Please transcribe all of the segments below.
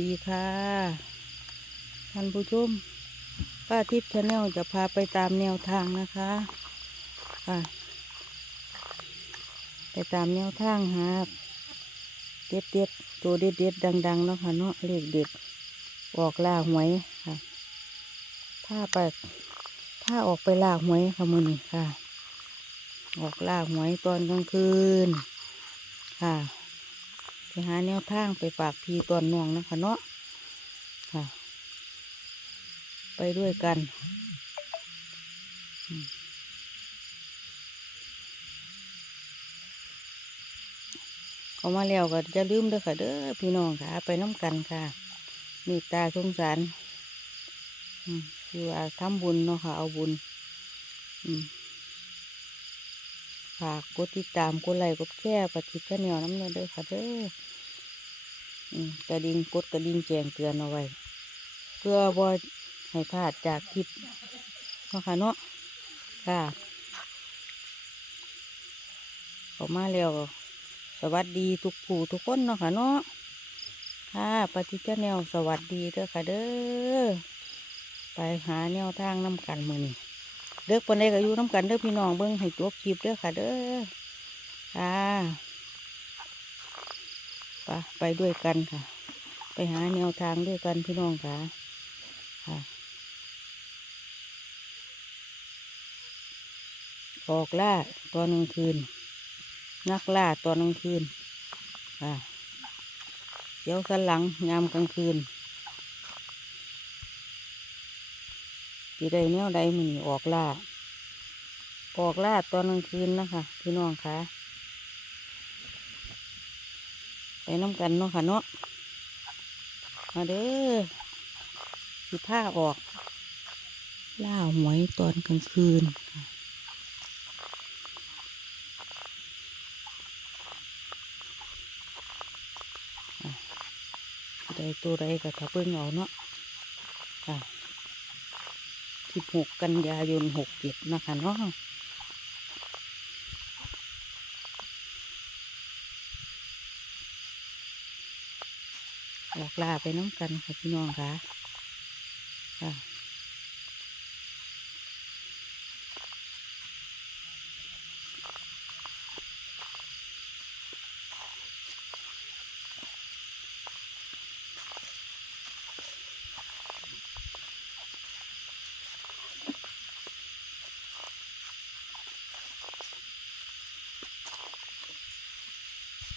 ดีค่ะท่านผู้ชมป้าทิพย์ชาแนลจะพาไปตามแนวทางนะคะค่ะไปตามแนวทางหาเด็ดเด็ดๆตัวเด็ดเด็ดๆดังๆเนาะค่ะเนาะเลขเด็ดออกล่าหวยค่ะถ้าไปถ้าออกไปล่าหวยค่ะมือนี้ค่ะ ออกล่าหวยตอนกลางคืนค่ะ หาแนวทางไปฝากพี่ตอนน่วงนะคะเนาะค่ะ ไปด้วยกันเขามาแล้วก็จะลืมเด้อค่ะเด้อพี่น้องค่ะ ไปน้ำกันค่ะมตตาสงสารคือว่าทำบุญเนาะค่ะ เอาบุญฝากกดติดตามกดไลค์กดแชร์ปฏิทินแนวน้ำเนยเด้อค่ะเด้อ กระดิ่งกดกระดิ่งแจงเตือนเอาไว้ เพื่อบ่ให้พลาดจากคลิปเนาะค่ะเนาะค่ะออกมาแล้ว สวัสดีทุกผู้ทุกคนเนาะค่ะเนาะค่ะปฏิทินแนวสวัสดีเด้อค่ะเด้อไปหาแนวทางน้ำกันมือนี้เด็กปนใดก็อยู่น้ำกันเด้อพี่น้องเบิ่งให้ตัวคลิปเด้อค่ะเด้อค่ะ ไปไปด้วยกันค่ะ ไปหาแนวทางด้วยกันพี่น้องค่ะค่ะ ออกล่าตอนกลางคืน นักล่าตอนกลางคืนค่ะเดี๋ยวสันหลังยามกลางคืนที่ใดแนวใดมันออกล่า ออกล่าตอนกลางคืนนะคะพี่น้องคะ ไปน้ำกันเนาะค่ะเนาะมาเด้อสิผ้าออก ล่าหวยตอนกลางคืนค่ะอะใดตัวใดก็ถ้าเบิ่งเอาเนาะค่ะสิบหกกันยายนหกเจ็ดนะคะเนาะ กลาไปน้ำกันค่ะพี่น้องค่ะค่ะ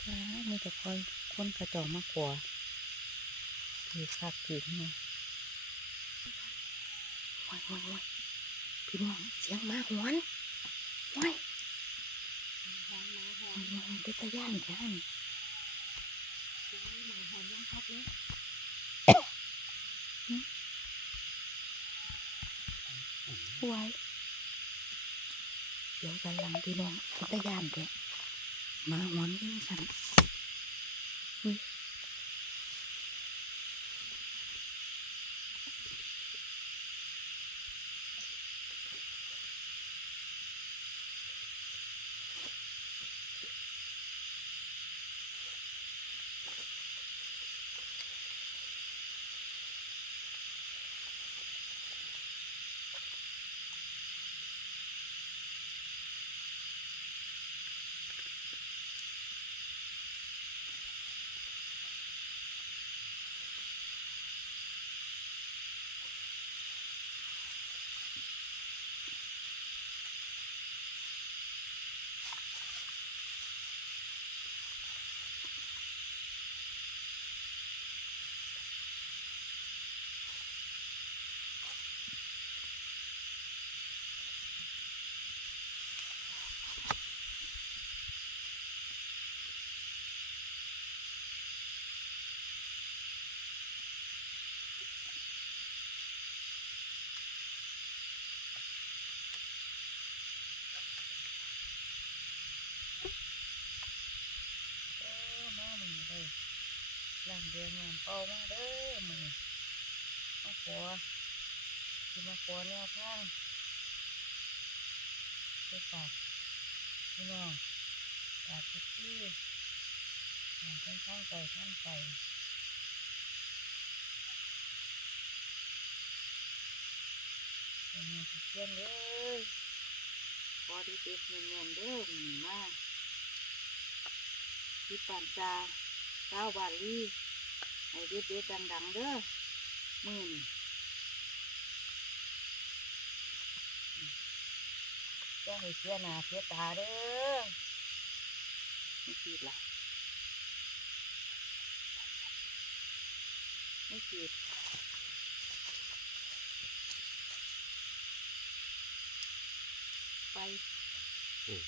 ค่ะมีแต่คอยคนกระจอกมากกว่า ถือคักถือเนี่ยว้ายว้ายว้ยพี่น้องเสียงมากหวนว้ายว้ายว้ายว้ยเป็นตะย่านแค่นี้ว้ายเดี๋ยวกันหลังพี่น้องตะย่านแค่มาหวนยิ่งสั่น ดืนเนี่ยเป้ามาเด้อมือมาขอที่มาขอแนวทางไปฝากพี่น้องฝากทุกที่อย่างทั้ข้างไก่ข้างไก่เป็นเพื่อนเลยพอดีเด็กเงินเนเด้อมีมากที่ปั่นจาเก้าบาลี ให้เด็ดเด็ดๆดังๆเด้อมือนี่จะให้เสียหน้าเสียตาเด้อไม่ขีดละไม่ขีดไป เกิด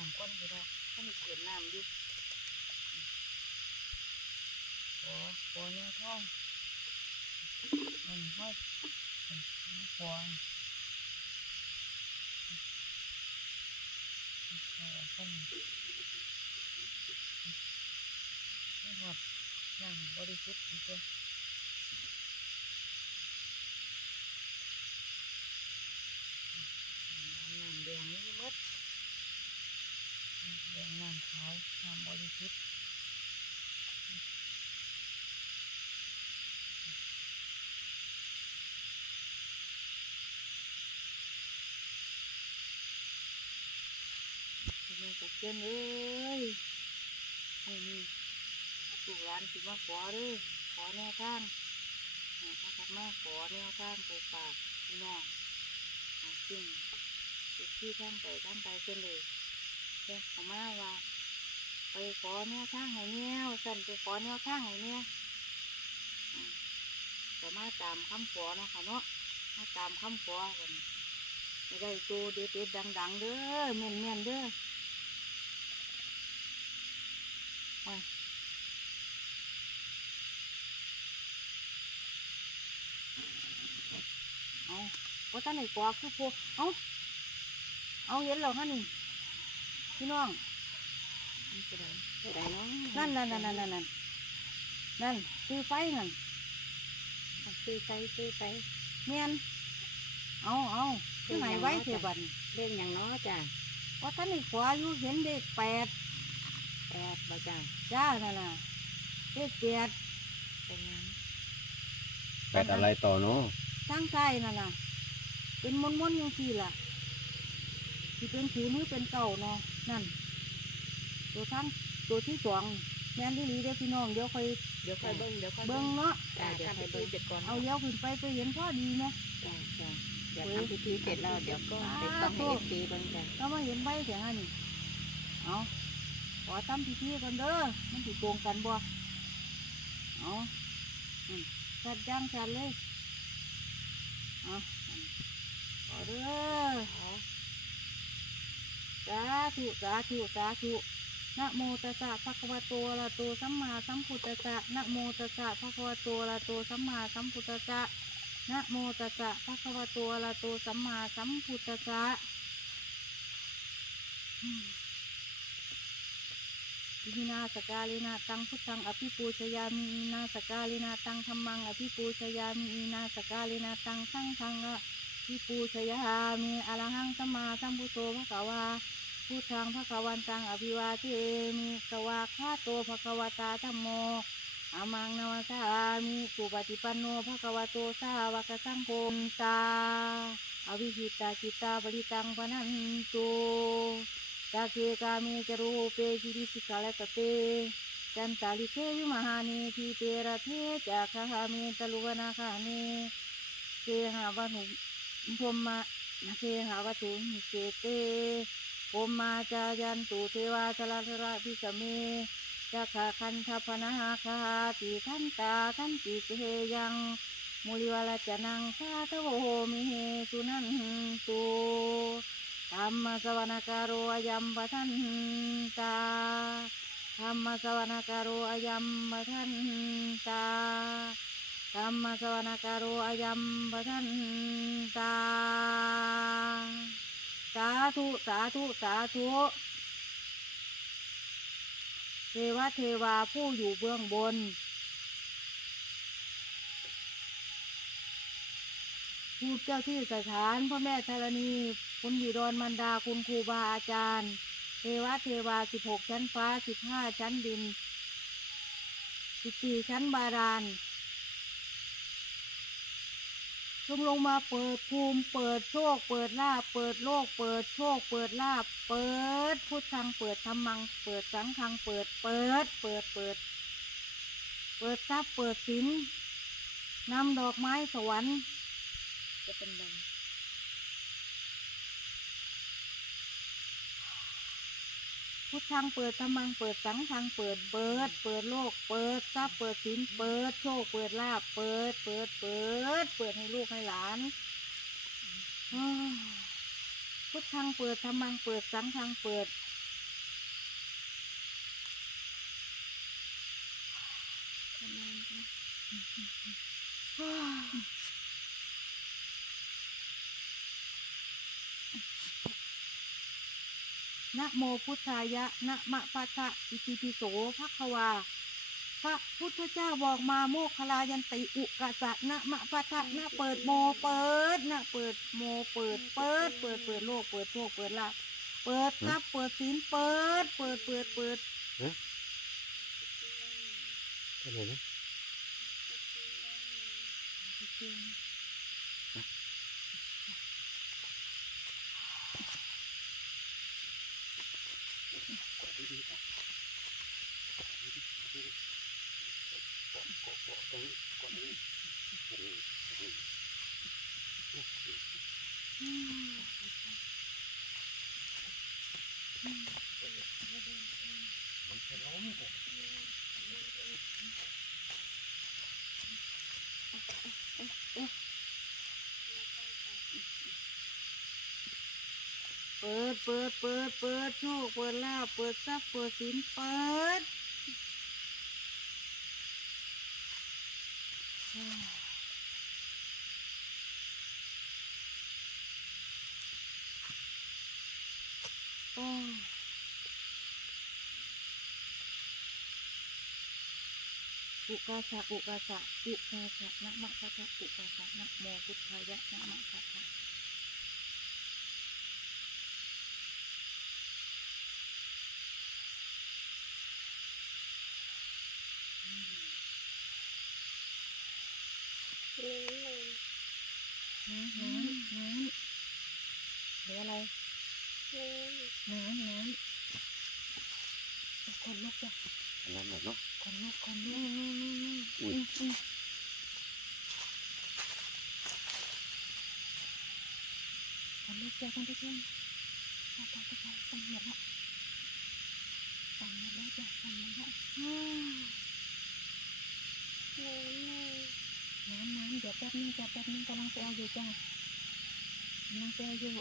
น้ำก้นอยู่แล้วถ้ามีเกิดน้ำอยู่ขอขอเนื้อท้องอืมห้อยอืมขอขอคนไม่หอดน้ำบริสุทธิ์อีกแล้วน้ำแดงนี่หมด แดงน้ำขาวน้ำบริสุทธิ์คุณแม่ตะเกียนเอ้ยให้นี่ลูกหลานสิมาขอเด้อขอแนวทางให้พระคัดมาขอแนวทางไปฝากพี่น้องเอาซึ่งที่ท่างไปท่างไปเช่นเลย เจ้าเขามาว่า ไปขอแนวทางให้แนวสั่นไปขอแนวทางให้แนวอืมก็มาตามคำขอนะค่ะเนาะมาตามคำขอกันไม่ได้ตัวเด็ดเด็ดๆดัง ๆ เด้อเม่นเม่นๆเด้อโอ้ยเอาว่าท่านไหนกอกคือพวกเอาเอาเห็นเหรอฮะนี่ พี่น้องไปไหนไปไหนเนาะนั่นนั่นนั่นนั่นนั่นนั่นนั่นซื้อไฟนั่นซื้อไปซื้อไปเมียนเอาเอาที่ไหนไว้เทบันเล่นอย่างเน้อจ้ะว่าท่านนี่ขวาอยู่เห็นเด็กแปดแปดบ่จ้ะจ้านั่นน่ะเด็กแปดเป็นยังแปดอะไรต่อเนาะทางใต้นั่นน่ะเป็นมนมนๆยังสี่ล่ะที่เป็นถือมือเป็นเก่าเนาะ นั่น ตัวทั้งตัวที่สองแม่นที่ลีเด้อพี่น้องเดี๋ยวค่อยเดี๋ยวค่อยเบิ้งเดี๋ยวค่อยเบิ่งเนาะจ้ะเดี๋ยวค่อยเบิ้งเสร็จก่อนเอาเลี้ยวขึ้นไปไปเห็นพ่อดีไหมจ้ะจ้ะเดี๋ยวทำพิธีเสร็จแล้วเดี๋ยวก็ไปต้องให้เอฟซีเบิ้งจ้ะเรามาเห็นใบเสียงอันนี้เอาขอทำพิธีกันเด้อมันถูกตรงกันบ่เอาอืมจัดย่างจัดเลยเอาขอเด้อเอา สาธุสาธุสาธุนะโมตัสสะภะคะวะโตอะระโตสัมมาสัมพุทธัสสะนะโมตัสสะภะคะวะโตอะระโตสัมมาสัมพุทธัสสะนะโมตัสสะภะคะวะโตอะระหะโตสัมมาสัมพุทธัสสะอินาสกาลินาตังพุทธังอภิปูชยามีอินาสกาลินาตังธรรมังอภิปูชยามีอินาสกาลินาตังสังฆังอภิปูชยามีอรหังสัมมาสัมพุทโธภะคะวา พุทธังภะควันตังอภิวาเทมิสวากขาโตภะคะวตาธัมโมอามังนวสามิสุปฏิปันโนภะคะวะโตสาวกสังโฆตา อวิหิตาจิตตาปริตังพนันตุตาเกกามิจรูปเปจิริสิกาลตเตจันตาลิเทวิมหานีทีเตระเทจากขหามีตะลุวนาคานีเกหาวันุพมมะเกหาวัตุนิเกเต พมมาจายันตุเทวาชลาชระพิสเมจักขคันทัพนาคาติขันตาขันติเกยังมุลิวาลจนังสาธโวมิเหสุนันตุธรรมสวนาการโอยัมปทันตาธรรมสวนการุอยัมปทันตาธรรมสวนการุอยัมปทันตา ธุสาธุสาธุเทวเทวาผู้อยู่เบื้องบน ผู้เจ้าที่สถานพ่อแม่ธรณี คุณบิดรมันดาคุณครูบาอาจารย์ เทวเทวาสิบหกชั้นฟ้าสิบห้าชั้นดินสิบสี่ชั้นบาดาล จงลงมาเปิดภูมิ เปิดโชค เปิดลาบเปิดโลก เปิดโชค เปิดลาบเปิดพุทธังเปิดธรรมัง เปิดสังฆังเปิด เปิด เปิดเปิด เปิดทรัพย์เปิดสินนำดอกไม้สวรรค์จะเป็นแบบ พุทธังเปิดธรรมังเปิดสังฆังเปิดเปิด เปิดโลก เปิดทรัพย์เปิดสินเปิดโชคเปิดลาบเปิด เปิดเปิด เปิดให้ลูกให้หลานพุทธังเปิดธรรมังเปิดสังฆังเปิดอ้า นะโมพุทธายะนะมะปะทะอิติปิโสภะคะวา พระพุทธเจ้าบอกมาโมคคลายันติอุกะสะนะมะปะทะนะเปิดโมเปิดนะเปิดโมเปิดเปิด เปิดเปิดโลกเปิดโชคเปิดลาภเปิดทรัพย์เปิดศีลเปิด เปิดเปิดเปิดอะไรนะ เปิด เปิด เปิด เปิดโชคเปิดลาภเปิดทรัพย์เปิดศีลเปิดโอ้ อุกาสะอุกาสะอุกาสะนะมะคะทะอุกาสะนะโมพุทธายะนะมะคะทะน้ำน้ำน้ำหรืออะไรน้ำน้ำคนลุกจ้ะอันนั้นหน่อยเนาะคน ลุกคนลุกนี่นี่นี่อุ๊ยอืมคนลุกจ้ะท่านผู้ชมตายตายตายสั่นหมดละสั่นหมดแล้วจ้ะสั่นหมดละอ้าวน้ำน้ำเดี๋ยวแป๊บนึงจ้ะแป๊บนึงกำลังไปเอาอยู่จ้ะกำลังไปเอาอยู่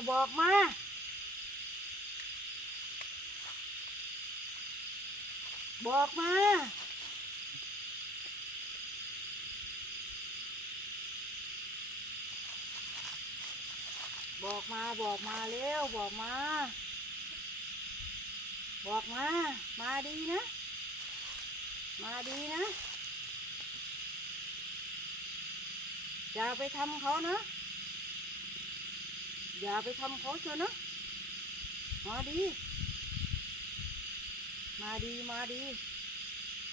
เอาบอกมาบอกมาบอกมาบอกมาเร็วบอกมา บอกมา มาดีนะ มาดีนะอย่าไปทำเขานะ อย่าไปทำเขาเถอะนะ มาดี มาดีมาดี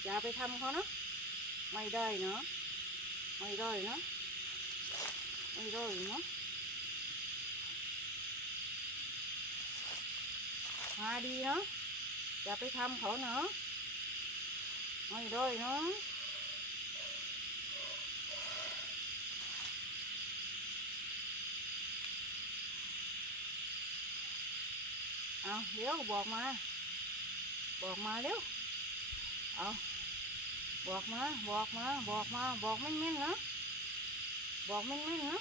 อย่าไปทำเขานะ ไม่ได้เนาะไม่ได้นะไม่ได้เนาะมาดีเนาะอย่าไปทำเขาเนาะไม่ได้เนาะ เอาเร็วบอกมา บอกมาเร็ว เอาบอกมา บอกมา บอกมา บอกแม่นๆนะ บอกแม่นๆนะ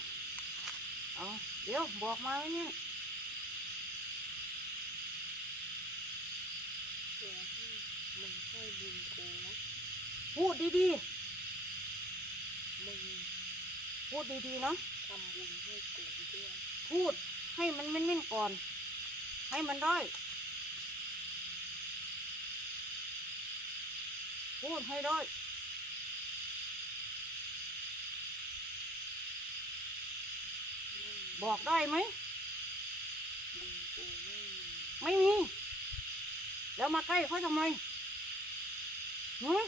เอาเร็วบอกมาแม่นๆเดี๋ยวให้มึงให้บุญกูนะ พูดดีมึงๆพูดดีๆเนาะทำบุญให้กูด้วย พูดให้มันเม่นๆก่อน ให้มันได้ พูดให้ได้ไม่บอกได้ไหมบุญกูไม่มีไม่มี แล้วมาใกล้เขาทำไมหืม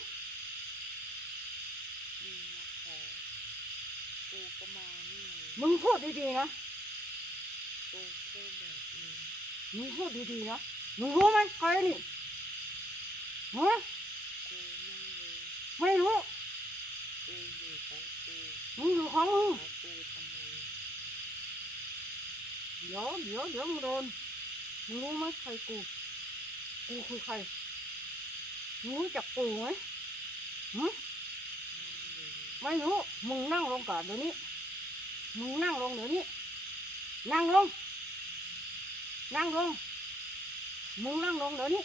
มึงมาขอกูก็มานี่ไงมึงพูดดีๆนะ กูพูดแบบ หนี้มึงพูดดีๆนะมึงรู้ไหมใครนี่ฮะไม่รู้ไม่รู้กูอยู่ของกูมึงอยู่ของมึงเดี๋ยวเดี๋ยวเดี๋ยวมึงโดนมึงรู้ไหมใครกู กูคือใครมึงรู้จักกูไหมหืมไม่รู้ไม่รู้ มึงนั่งลงก่อนเดี๋ยวนี้ มึงนั่งลงเดี๋ยวนี้ นั่งลง นั่งลง มึงนั่งลงเดี๋ยวนี้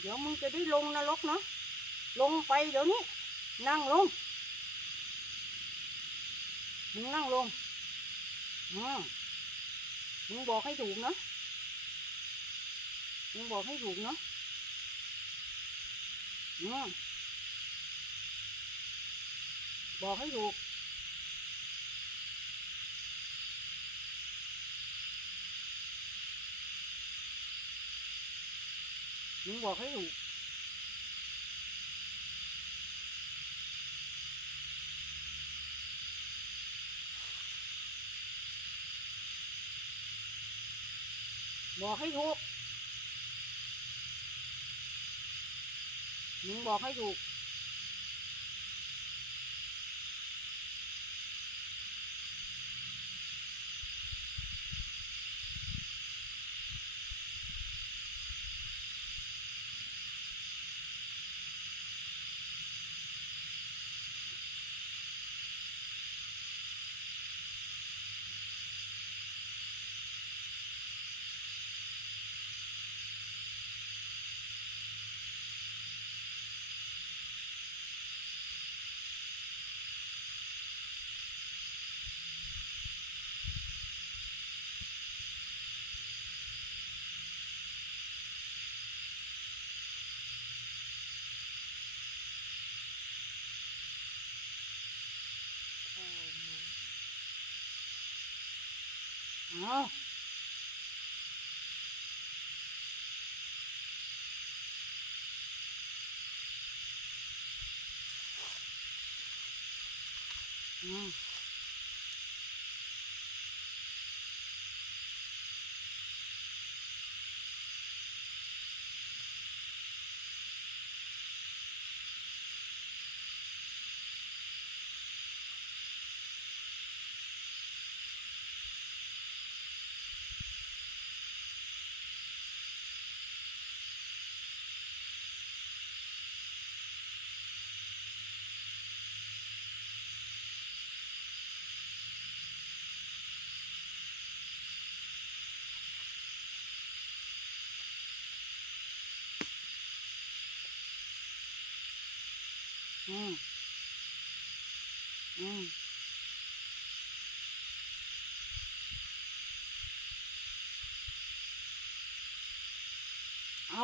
เดี๋ยวมึงจะได้ลงนรกเนาะลงไปเดี๋ยวนี้ นั่งลง มึงนั่งลงอืมมึงบอกให้ถูกนะมึงบอกให้ถูกเนาะอืม บอกให้ถูกมึงบอกให้ถูกบอกให้ถูกมึงบอกให้ถูก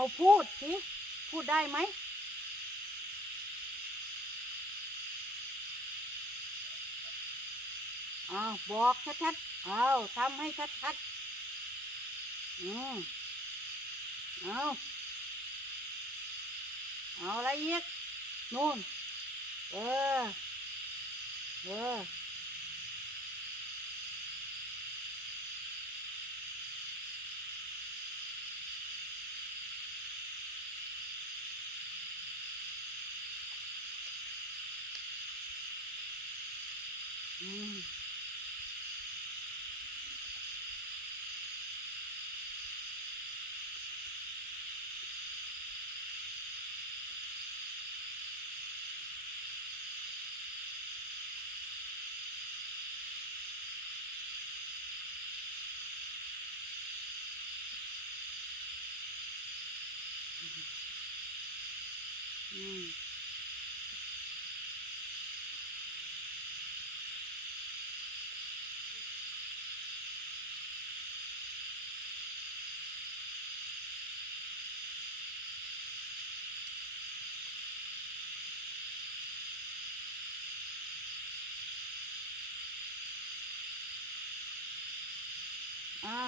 เอาพูดสิพูดได้ไหมเอาบอกชัดๆเอาทำให้ชัดๆอืมเอาเอาอะไรอีกนู่น เออ เออ อ่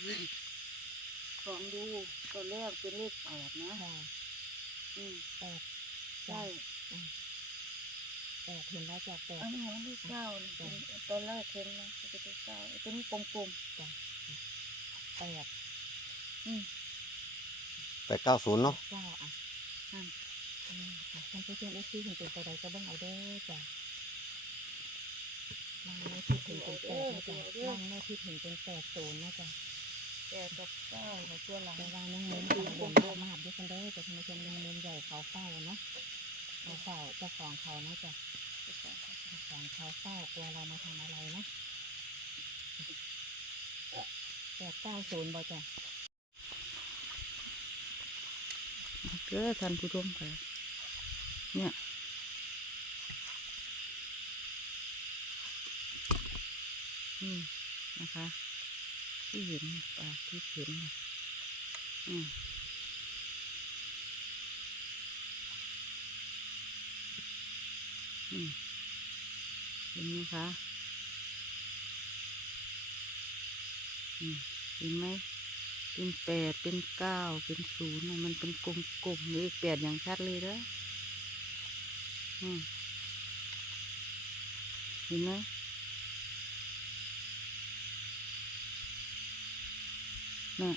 าลองดูตัวแรกเป็นเลขแปดนะค่ะอืมแปดใช่แปดเห็นแล้วจากแปดอันนี้มันเลขเก้านี่เป็นตอนแรกเห็นนะเป็นเลขเก้าไอ้ตัวนี้กลมแปดๆอืมแปดเก้าศูนย์เนาะเก้าอะอืมอืมค่ะท่านผู้ชมเอฟซีเห็นเป็นตัวใดก็เบิ่งเอาเด้อจ้ะนั่งแม่คิดถึงเป็นแปดนะจ๊ะนั่งแม่คิดถึงเป็นแปดศูนย์นะจ๊ะ แปดกับเก้าในตัวหลังแต่ว่ายังมุมดูบนมากมากด้วยกันเด้อแต่ท่านผู้ชมยังมุมใหญ่เขาเฝ้าเนาะเขาเฝ้าเจ้าของเขานะจ๊ะเจ้าของเขาเฝ้ากลัวเรามาทำอะไรนะแปดเก้าศูนย์บ่จ้ะเด้อท่านผู้ชมค่ะเนี่ยอืมนะคะ ที่เห็นปลาที่เห็นอืมเห็นไหมคะอืมเห็นไหม เป็นแปด เป็นเก้า เป็นศูนย์น่ะมันเป็นกลมๆเลขแปดอย่างชัดเลยเด้ออืมเห็นไหม น่ะ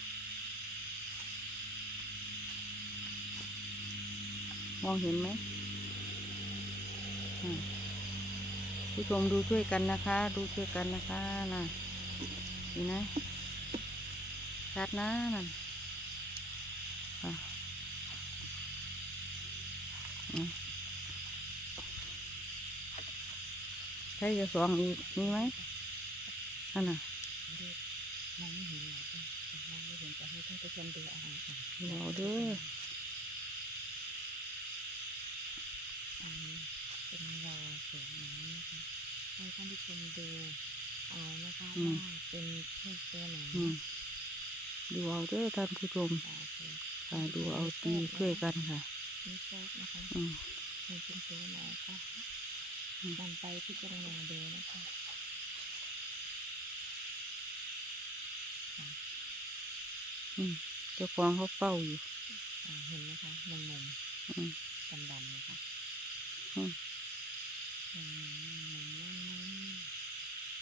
มองเห็นไหมผู้ชมดูช่วยกันนะคะ ดูช่วยกันนะคะน่ะนี่นะชัดนะนั่นอะใช่จะสองอีกมีไหมอันน่ะ ท่านผู้ชมดูเอาอะรอเด้ออันนี้เป็นรอเสียงน้ำนะคะให้ท่านผู้ชมดูเอานะคะว่าเป็นเลขตัวไหนอืมดูเอาเด้อท่านผู้ชมโอเคค่ะดูเอาตีช่วยกันค่ะ นี่โชคนะคะอืมมันเป็นตัวไหนก็อืม นำไปพิจารณาดูนะคะ อืม เจ้าของเขาเฝ้าอยู่อ่าเห็นไหมคะหนึ่งมุมอืมดำๆนะคะอืมหนึ่งมุมหนึ่งมุมหนึ่งมุม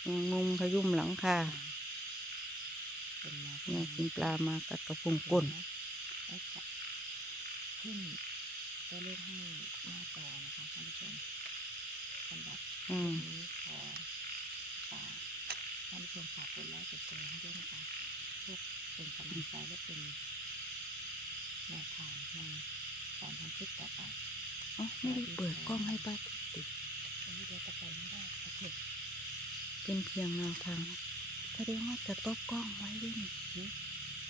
ยังงมขยุ่มหลังคาเป็นแนวเนี่ยกินปลามากัดกระพงก้ก้นแล้วจะขึ้นตัวเลขให้หน้าจอนะคะท่านผู้ชมสำหรับอืมวันนี้ขอฝากท่านผู้ชมฝากกดไลค์กดแชร์ให้ด้วยนะคะเพื่อ เป็นกำลังใจและเป็นแนวทางในการทำคลิปต่อไปเอ๋อไม่ได้เปิดกล้องให้ป้าติดอันนี้เดี๋ยวจะไปไม่ได้โอเคเป็นเพียงแนวทางแสดงว่าจะต้องกล้องไว้ด้วยนี่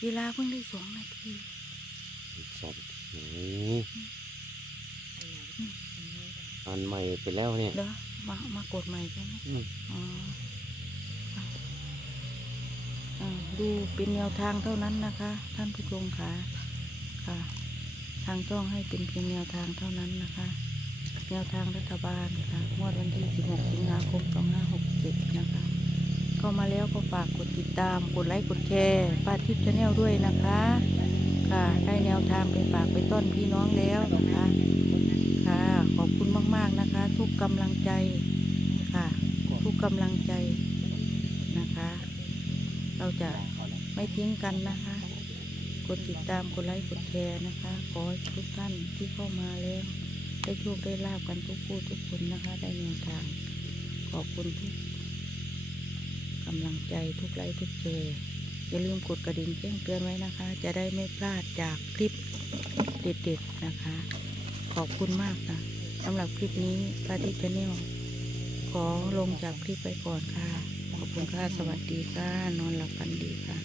เวลาเพิ่งได้สองนาทีสองนี่อันไหนอันนี้เหรออันใหม่ไปแล้วเนี่ยเด้อมามากดใหม่ใช่ไหมอืมอ๋ออะอ่า ดูเป็นแนวทางเท่านั้นนะคะ ท่านผู้ชมค่ะค่ะ ทางจ้องให้เป็นเพียงแนวทางเท่านั้นนะคะ แนวทางรัฐบาลค่ะงวดวันที่ 16 สิงหาคม 2567 นะคะเข้ามาแล้วก็ฝากกดติดตาม กดไลค์ กดแชร์ป้าทิพย์ชาแนลด้วยนะคะ ค่ะ ได้แนวทางไปฝากไปต้อนพี่น้องแล้วนะคะ ค่ะ ขอบคุณมาก ๆ นะคะ ทุกกำลังใจค่ะ ทุกกำลังใจนะคะ เราจะไม่ทิ้งกันนะคะ กดติดตามกดไลค์กดแชร์นะคะ ขอทุกท่านที่เข้ามาแล้วได้โชคได้ลาบกันทุกผู้ทุกคนนะคะ ได้แนวทาง ขอบคุณทุกกำลังใจทุกไลค์ทุกแชร์อย่าลืมกดกระดิ่งแจ้งเตือนไว้นะคะ จะได้ไม่พลาดจากคลิปเด็ดๆนะคะ ขอบคุณมากนะสำหรับคลิปนี้พาทิชแนลขอลงจากคลิปไปก่อนค่ะ ขอบคุณค่ะ สวัสดีค่ะ นอนหลับฝันดีค่ะ